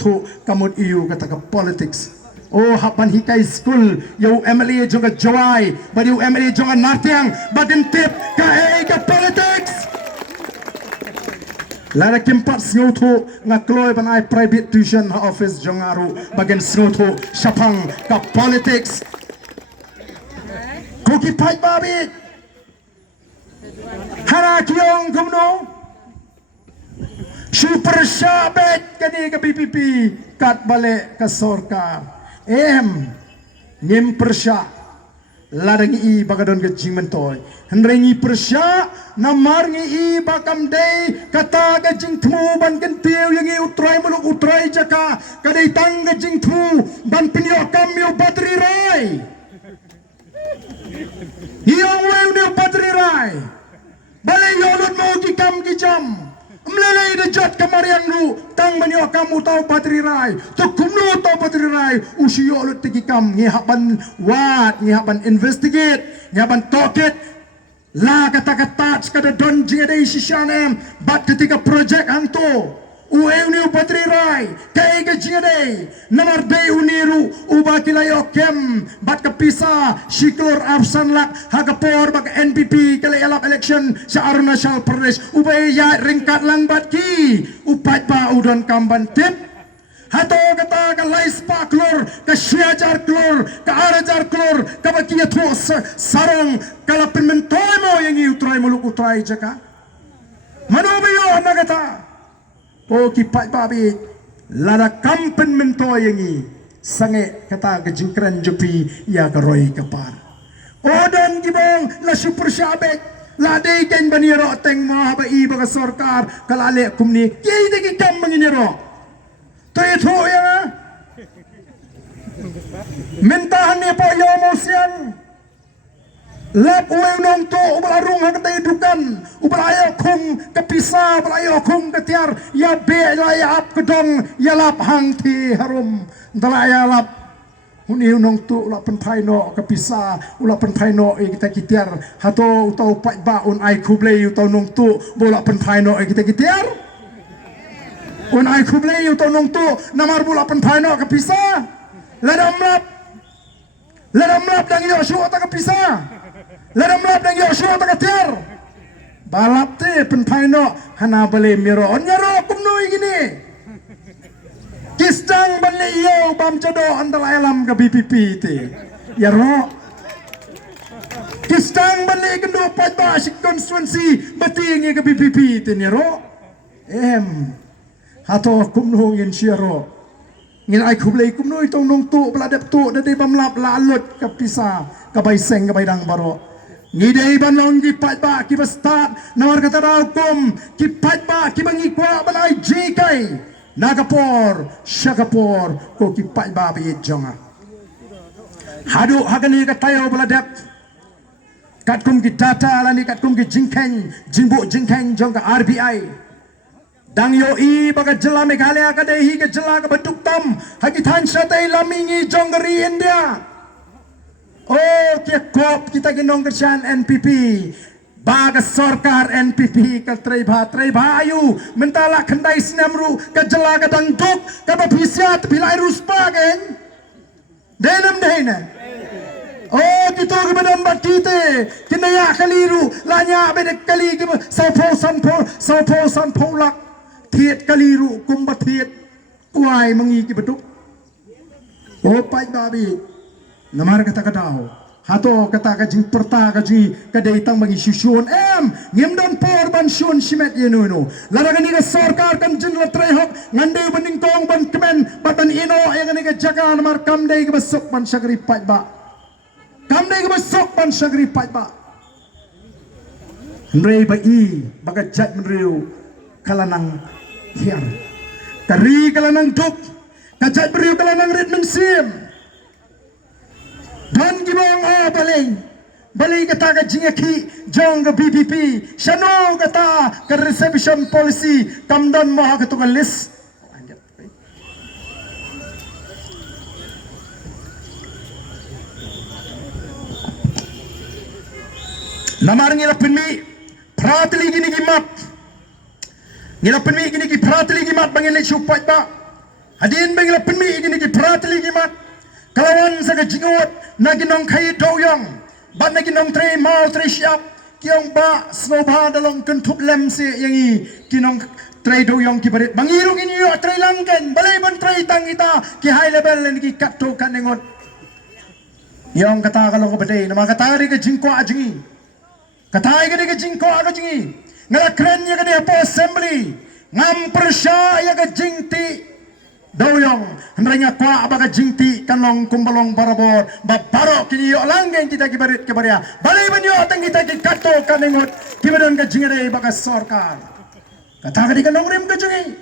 thu kamut iu kata ka politics. Oh hapan hikai school yau MLA jonga jawai but you MLA jonga nartiang badin tip ka ka politics. Lara kimpat sngoto nga kloy ban ai private tuition office jongaru bagen sngoto sapang ka politics. Koki pai babi hara kiong kumno super syabet kani ka PPP kat balik ke sorkar ngim persya ladang i bagadon ke jingmentoy henrengi persya namar ngi i bakam dei kata ke jing thu ban kan piu yang i utrai muluk utrai jaka kadai tang ke jing thu ban pinyo kam yo batri rai hiong weu ne batri rai balai yolot mau ki kam ki jam melelai dejat kemarian lu tang menyo kamu tahu bateri rai tu kumnu tahu bateri rai usio lu tiki kam ngihaban wat ngihaban investigate ngihaban toket la kata-kata kada don jingade sisyanem bat ketika projek hangto ueu bateri rai kai ke jingade namar dei uniru ubakilayo kem bat kepisa shiklor afsan lak hagapor bak NPP kala elap election sa Arunachal Pradesh ubay ya ringkat lang bat ki upat pa udon kamban tip hato kata ka lais pa klor ka siajar klor ka arajar klor ka bakia thos sarong kala penmentoy mo yang utray muluk utray jaka manobayo anagata o kipat babi lada kampen mentoy yangi sange kata kejingkran jepi ya keroi kapar odan gibong la super syabek la dei ken baniro teng mo ba i ba sorkar kalale kumni yei de kam manginiro to itu ya mentahan ni po yo mo siang lap uang nong to ubalarung hangtay dukan ubalayo kung kapisa ubalayo kung katiar ya be ya ap kedong ya lap hang ti harum dalaya lap huni nong to ulap penpaino kapisa ulap penpaino kita kitiar hato utau pat ba un ai kublei utau nong to bola penpaino kita kitiar un ai kublei utau nong to namar bola penpaino kapisa ladam lap dang yo shu ta kapisa ladam lap dang yo show takatir balap te penpaino hana bale miro onyaro kumnoi gini kisdang bale iyo bam jodo andal alam ke BPP te yaro kisdang bale kendo patba si konstituensi batingi ke BPP te yaro hato kumno ngin siaro ngin ai kublei kumnoi tong nong tu beladap tu dade bam lap lalut ke pisa ke baiseng ke baidang baro ngidei banong ki patba ki bastat nawar kata hukum ki patba ki bangikwa balai jikai nagapor syagapor ko ki patba bi jonga hadu hagani ka tayo baladap katkum ki data lani katkum ki jingbu jingkeng jonga RBI dang yo i baga jela Meghalaya ka dehi ka jela ka baduk tam hagi than satai lamingi jongari India. Oh, kop kita ginong kerjaan NPP baga sorkar NPP ka treba ayu mentala kendai senamru ka jela ka dangduk ka babisiat bilai ruspa gen denam dehina oh gitu ke badam batite kinaya kaliru lanya bedek kali ke sapo sanpo lak thiet kaliru kumbathiet kuai mangi ki beduk oh pai babi namar kata kadao hato kata kajing perta kaji kadai tang bagi susun ngimdan por ban sun simet yenuno laragani ka sarkar kan jin latrai hok ngande banding kong ban kemen batan ino yang ni ka jaga namar kamdai ka besok ban sagri patba kamdai ka besok ban sagri patba ndrei bai baga jat mriu kalanang hiar kari kalanang duk kajat mriu kalanang rit mensim dan gibong balay kata ka jingaki jong ka BPP shano kata ka reception policy kamdan mo ha kato ka list namar ngilapin mi pratili gini gimat ngilapin mi gini ki pratili gimat bangin le chupat ba Hadin bangla penmi gini ki pratli gimat. Kalawan sa jingot na ginong kay doyong. Ban na ginong tre mau tre siap. Kiong ba snowba dalong kentup lem si yang i kinong tre doyong ki barit. Bangirong inyo tre langken. Balay ban tre tang ita ki high level ni ki katto kanengot. Yang kata kalong kabade nama kata ri ka jingko ajingi. Kata ga ka jingko ajingi. Ngala kren ya ka di apo assembly. Ngam persya ya ka jingti doyong hendaknya kwa abaga jingti kanong kumbalong barabor babaro kini yo langgen kita kibarit kibaria balai banyo atang kita ki kato kanengot kibadan ka jingere baga sorkar kata ka di kanong rem ka jingi